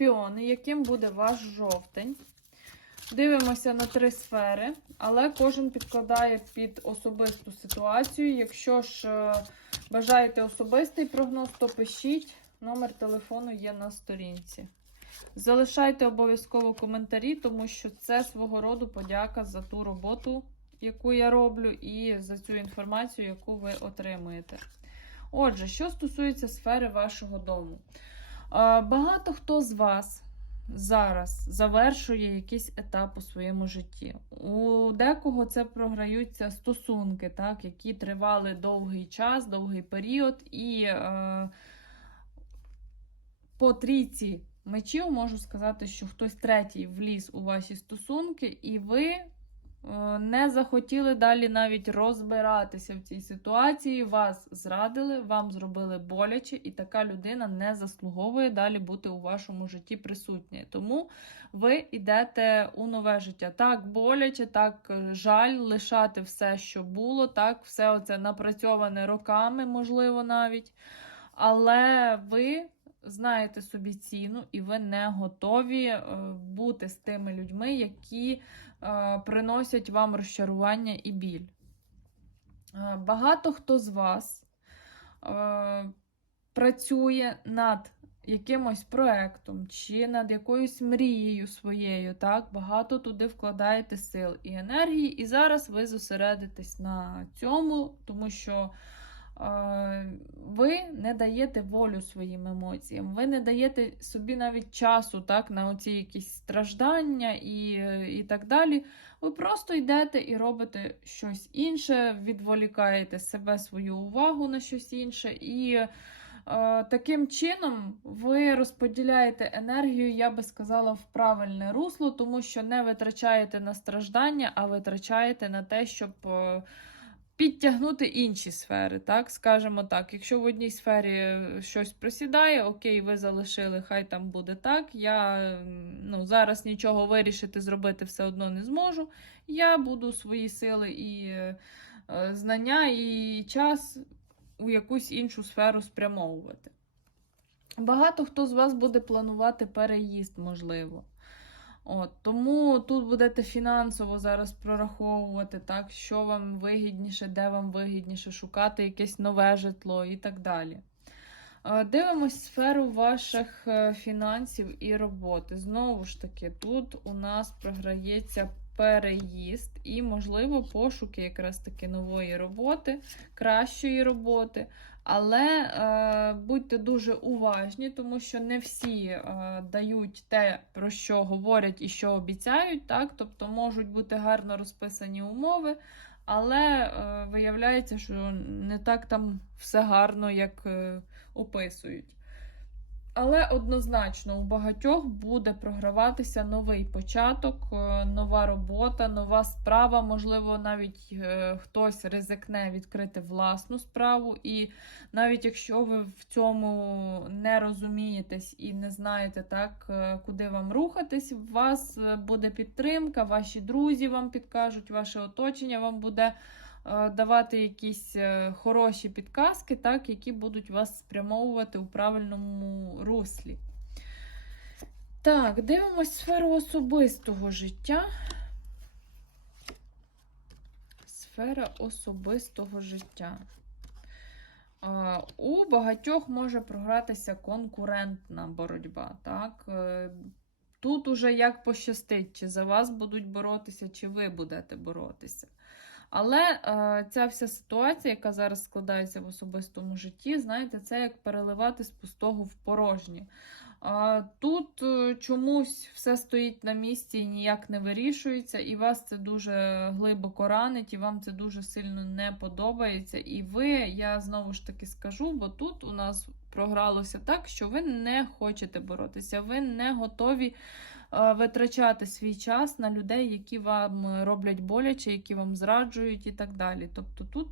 скорпіони, яким буде ваш жовтень. Дивимося на три сфери, але кожен підкладає під особисту ситуацію. Якщо ж е, бажаєте особистий прогноз, то пишіть. Номер телефону є на сторінці. Залишайте обов'язково коментарі, тому що це свого роду подяка за ту роботу, яку я роблю, і за цю інформацію, яку ви отримуєте. Отже, що стосується сфери вашого дому. Багато хто з вас зараз завершує якийсь етап у своєму житті. У декого це програються стосунки, так, які тривали довгий час, довгий період, і е, по трійці мечів можу сказати, що хтось третій вліз у ваші стосунки, і ви не захотіли далі навіть розбиратися в цій ситуації. Вас зрадили, вам зробили боляче, і така людина не заслуговує далі бути у вашому житті присутньою. Тому ви йдете у нове життя. Так боляче, так е, жаль лишати все, що було, так, все оце напрацьоване роками, можливо, навіть. Але ви знаєте собі ціну, і ви не готові е, бути з тими людьми, які е, приносять вам розчарування і біль. Е, Багато хто з вас працює над якимось проектом чи над якоюсь мрією своєю. Так? Багато туди вкладаєте сил і енергії, і зараз ви зосередитесь на цьому, тому що ви не даєте волю своїм емоціям, ви не даєте собі навіть часу так, на оці якісь страждання і, і так далі. Ви просто йдете і робите щось інше, відволікаєте себе, свою увагу на щось інше. І е, таким чином ви розподіляєте енергію, я би сказала, в правильне русло, тому що не витрачаєте на страждання, а витрачаєте на те, щоб. е, Підтягнути інші сфери, так, скажімо так, якщо в одній сфері щось просідає, окей, ви залишили, хай там буде так. Я ну, зараз нічого вирішити, зробити все одно не зможу. Я буду свої сили і е, е, знання, і час у якусь іншу сферу спрямовувати. Багато хто з вас буде планувати переїзд, можливо. От, тому тут будете фінансово зараз прораховувати, так, що вам вигідніше, де вам вигідніше, шукати якесь нове житло і так далі. Е, Дивимось сферу ваших е, фінансів і роботи. Знову ж таки, тут у нас програється переїзд і, можливо, пошуки якраз таки нової роботи, кращої роботи. Але е, будьте дуже уважні, тому що не всі е, дають те, про що говорять і що обіцяють. Так? Тобто можуть бути гарно розписані умови, але е, виявляється, що не так там все гарно, як е, описують. Але однозначно у багатьох буде програватися новий початок, е, нова робота, нова справа. Можливо, навіть е, хтось ризикне відкрити власну справу. І навіть якщо ви в цьому не розумієтесь і не знаєте, так, е, куди вам рухатись, у вас буде підтримка, ваші друзі вам підкажуть, ваше оточення вам буде давати якісь е, хороші підказки, так, які будуть вас спрямовувати у правильному руслі. Так, дивимось сферу особистого життя. Сфера особистого життя. У багатьох може програтися конкурентна боротьба. Так? Е, Тут уже як пощастить, чи за вас будуть боротися, чи ви будете боротися. Але е, ця вся ситуація, яка зараз складається в особистому житті, знаєте, це як переливати з пустого в порожнє. А тут е, чомусь все стоїть на місці і ніяк не вирішується, і вас це дуже глибоко ранить, і вам це дуже сильно не подобається. І ви, я знову ж таки скажу, бо тут у нас програлося так, що ви не хочете боротися, ви не готові е, витрачати свій час на людей, які вам роблять боляче, які вам зраджують і так далі. Тобто тут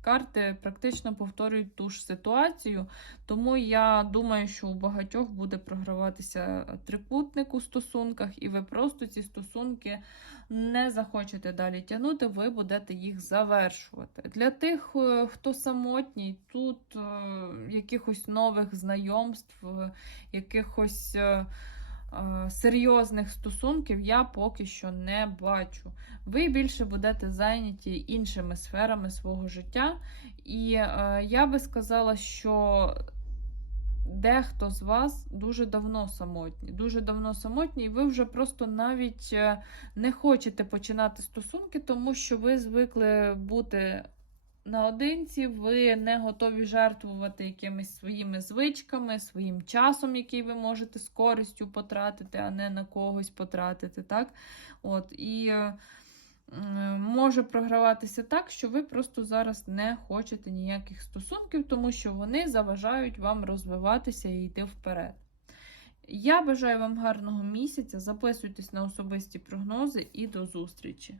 карти практично повторюють ту ж ситуацію, тому я думаю, що у багатьох буде програватися трикутник у стосунках, і ви просто ці стосунки не захочете далі тягнути, ви будете їх завершувати. Для тих, е, хто самотній, тут е, якихось нових знайомств, е, якихось е, е, серйозних стосунків я поки що не бачу. Ви більше будете зайняті іншими сферами свого життя. І е, я би сказала, що дехто з вас дуже давно самотні. Дуже давно самотні, і ви вже просто навіть е, не хочете починати стосунки, тому що ви звикли бути наодинці, ви не готові жертвувати якимись своїми звичками, своїм часом, який ви можете з користю потратити, а не на когось потратити. Так? От, і е, може програватися так, що ви просто зараз не хочете ніяких стосунків, тому що вони заважають вам розвиватися і йти вперед. Я бажаю вам гарного місяця. Записуйтесь на особисті прогнози і до зустрічі!